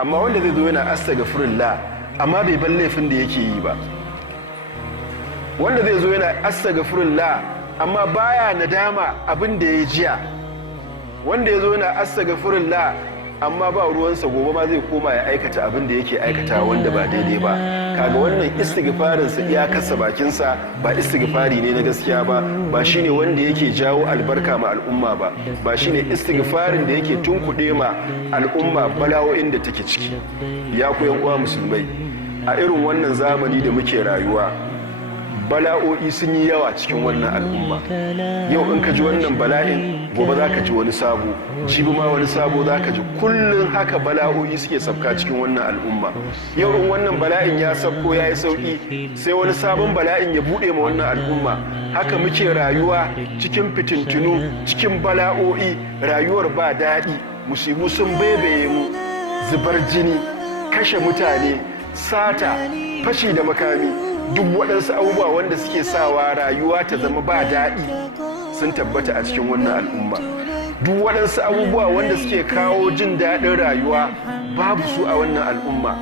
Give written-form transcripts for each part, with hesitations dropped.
amma wanda zai zo yana astaghfirullah amma bai bar laifin da yake yi ba, wanda zai zo yana astaghfirullah amma baya nadama abin da ya jiya, wanda ya zo yana astaghfirullah amma ba ruwansa gobe ma zai koma ya aikata abin da yake aikata wanda ba daidai ba. Kaga wannan istighfarinsa iyakarsa bakinsa ba istighfari ne na gaskiya ba, ba shine wanda yake jawo albarka ma al'umma ba, ba shine istighfarin da yake tunkuɗe ma al'umma bala'o'in da take ciki. Ya ku yan uwa musulmai, a irin wannan zamani da muke rayuwa bala'o'i sun yi yawa cikin wannan al'umma. Yau in ka ji wannan bala'in gobe za ka ji wani sabo, jibi ma wani sabo za ka ji. Kullum haka bala'o'i suke sabka cikin wannan al'umma. Yau in wannan bala'in ya sabko ya yi sauƙi sai wani sabon bala'in ya buɗe ma wannan al'umma. Haka muke rayuwa cikin fitintunu, cikin bala'o'i, rayuwar ba daɗi, musibu sun baibaye mu, zubar jini, kashe mutane, sata, fashi da makami, duk waɗansu abubuwa wanda suke sawa rayuwa ta zama ba daɗi sun tabbata a cikin wannan al'umma. Duk waɗansu abubuwa wanda suke kawo jin daɗin rayuwa babu su a wannan al'umma.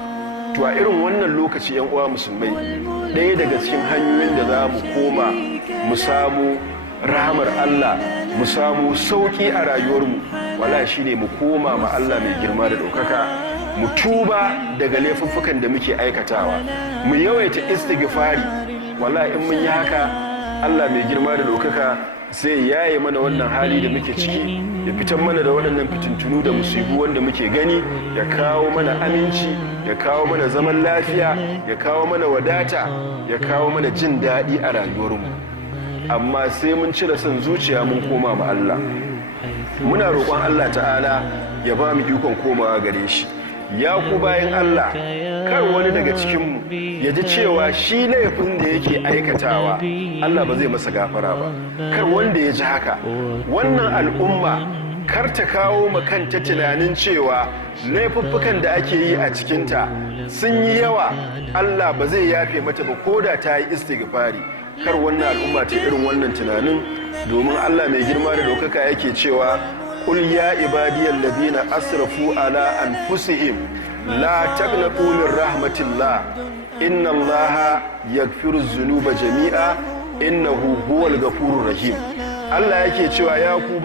To a irin wannan lokaci yan uwa musulmai, ɗaya daga cikin hanyoyin da za mu koma mu samu rahamar Allah, mu samu sauƙi a rayuwarmu, wala shine mu koma ma Allah mai girma da ɗaukaka, mu tuba daga laifuffukan da muke aikatawa, mu yawaita istighfari. Wallahi in mun yi haka Allah mai girma da ɗaukaka sai yaye mana wannan hali da muke ciki, ya fitar mana da waɗannan fitintunu da musibu wanda muke gani, ya kawo mana aminci, ya kawo mana zaman lafiya, ya kawo mana wadata, ya kawo mana jin daɗi a rayuwarmu. Amma sai mun cire son zuciya mun koma ma Allah. Muna roƙon Allah ta'ala ya ba mu ikon komawa gare shi. Ya ku bayan Allah, kar wani daga cikinmu ya ji cewa shi laifin da yake aikatawa Allah ba zai masa gafara ba. Kar wanda ya ji haka. Wannan al'umma kar ta kawo makanta tunanin cewa laifuffukan da ake yi a cikinta sun yi yawa, Allah ba zai yafe mata ba ko da ta yi istighfari. Kar wannan al'umma ta irin wannan tunanin, domin Allah mai girma da ɗaukaka yake cewa قل يا عبادي الذين أسرفوا على أنفسهم لا تقنطوا من رحمة الله إن الله يغفر الذنوب جميعا إنه هو الغفور الرحيم. Allah yake cewa ya ku